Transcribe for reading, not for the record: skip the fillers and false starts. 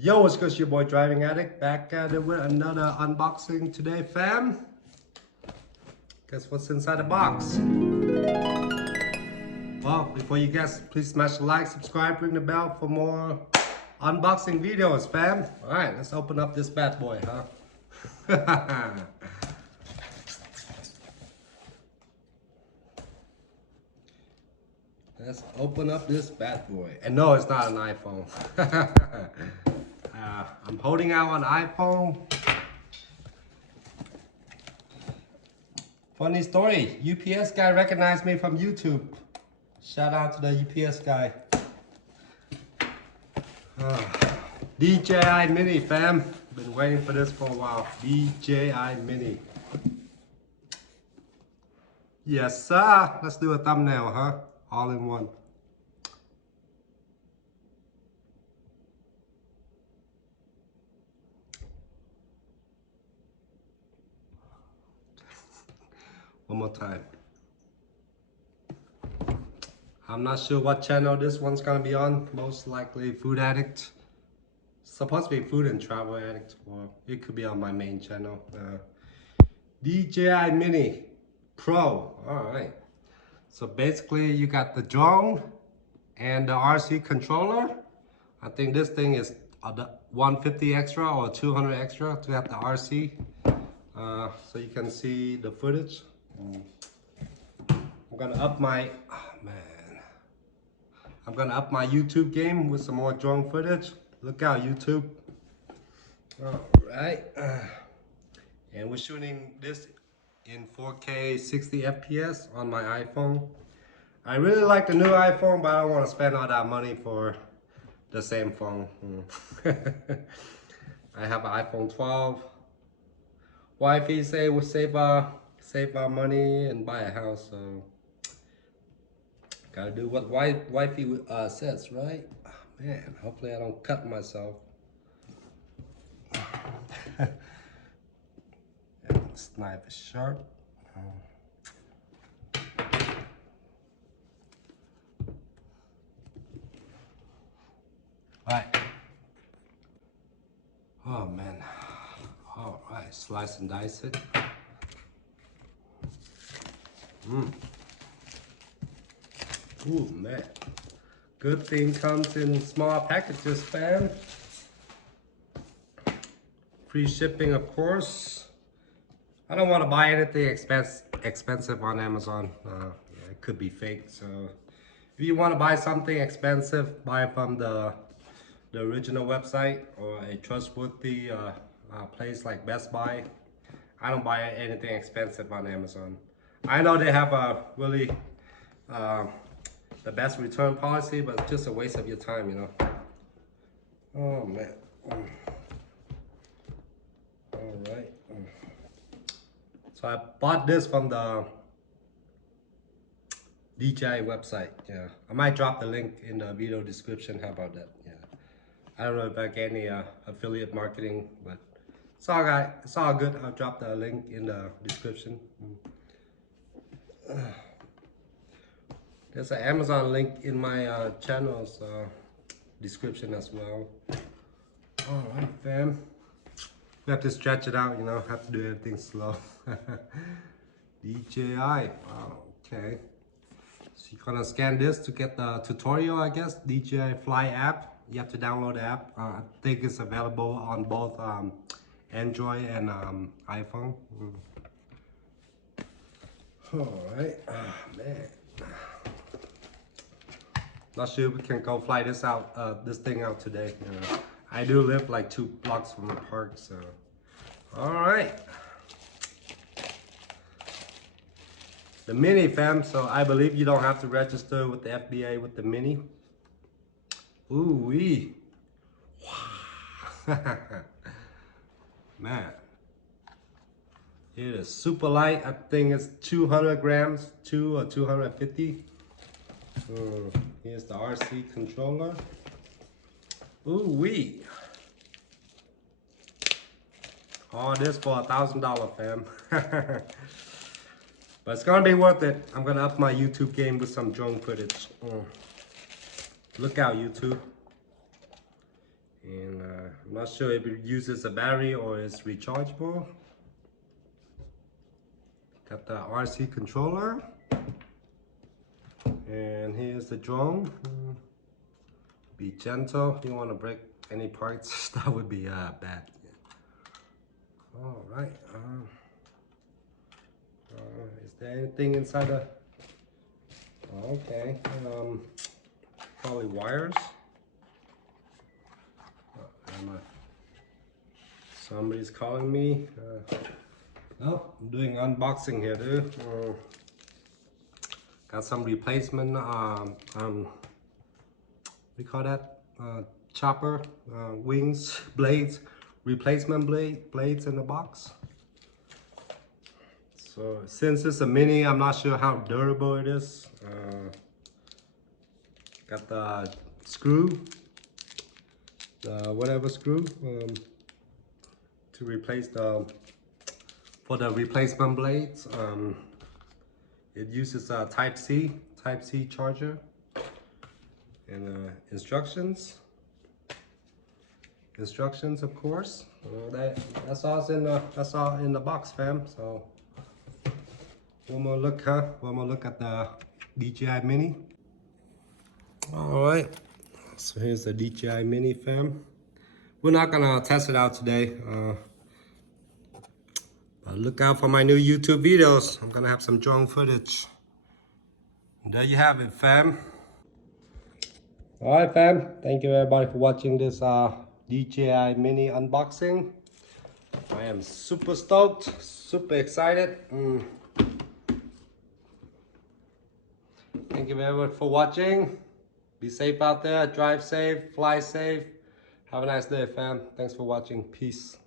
Yo, what's good? It's your boy Driving Addict back at it with another unboxing today, fam. Guess what's inside the box? Well, before you guess, please smash the like, subscribe, ring the bell for more unboxing videos, fam. Alright, let's open up this bad boy, huh? Let's open up this bad boy. And no, it's not an iPhone. I'm holding out an iPhone. Funny story, UPS guy recognized me from YouTube. Shout out to the UPS guy. DJI Mini, fam. Been waiting for this for a while. DJI Mini. Yes, sir. Let's do a thumbnail, huh? All in one. One more time. I'm not sure what channel this one's gonna be on. Most likely Food Addict. Supposed to be Food and Travel Addict, or it could be on my main channel. DJI Mini Pro. Alright. So basically you got the drone and the RC controller. I think this thing is the 150 extra or 200 extra to have the RC. So you can see the footage. I'm gonna up my, I'm gonna up my YouTube game with some more drone footage. Look out, YouTube. Alright. And we're shooting this in 4K 60 FPS on my iPhone. I really like the new iPhone, but I don't want to spend all that money for the same phone. I have an iPhone 12. Wifey say we'll save our money and buy a house, so gotta do what wifey says, right? Oh, man, hopefully I don't cut myself. This knife is sharp. Alright. Oh man. Alright, slice and dice it. Ooh man. Good thing comes in small packages, fam. Free shipping, of course. I don't want to buy anything expensive on Amazon. Yeah, it could be fake. So if you want to buy something expensive, buy it from the original website or a trustworthy place like Best Buy. I don't buy anything expensive on Amazon. I know they have a really the best return policy, but it's just a waste of your time, you know. Oh man. All right. So I bought this from the DJI website. Yeah, I might drop the link in the video description. How about that? Yeah, I don't know if I get any affiliate marketing, but it's all right. It's all good. I'll drop the link in the description. There's an Amazon link in my channel's description as well. All right, fam. We have to stretch it out, you know, have to do everything slow. DJI, wow, okay. So you're gonna scan this to get the tutorial, I guess. DJI Fly app, you have to download the app. I think it's available on both Android and iPhone. All right, man. Not sure we can go fly this out, this thing out today. You know. I do live like 2 blocks from the park, so. All right. The Mini, fam, so I believe you don't have to register with the FBA with the Mini. Ooh wee. Man. It is super light. I think it's 200 grams, 2 or 250. Here's the RC controller. Ooh wee. All this for $1,000, fam. But it's gonna be worth it. I'm gonna up my YouTube game with some drone footage. Look out, YouTube. And I'm not sure if it uses a battery or it's rechargeable. Got the RC controller. And here's the drone. Be gentle. You don't want to break any parts. That would be bad. All right. Is there anything inside the? Okay. Probably wires. Somebody's calling me. No, I'm doing unboxing here, dude. Got some replacement. We call that chopper wings, blades, replacement blades in the box. So since it's a mini, I'm not sure how durable it is. Got the screw, the whatever screw, to replace for the replacement blades. It uses a Type C charger, and instructions of course. That's all in the box, fam. So one more look at the DJI Mini. All right, so here's the DJI Mini, fam. We're not gonna test it out today. But look out for my new YouTube videos. I'm gonna have some drone footage. And there you have it, fam. All right, fam. Thank you everybody for watching this DJI Mini unboxing. I am super stoked, super excited. Thank you very much for watching. Be safe out there, drive safe, fly safe. Have a nice day, fam. Thanks for watching. Peace.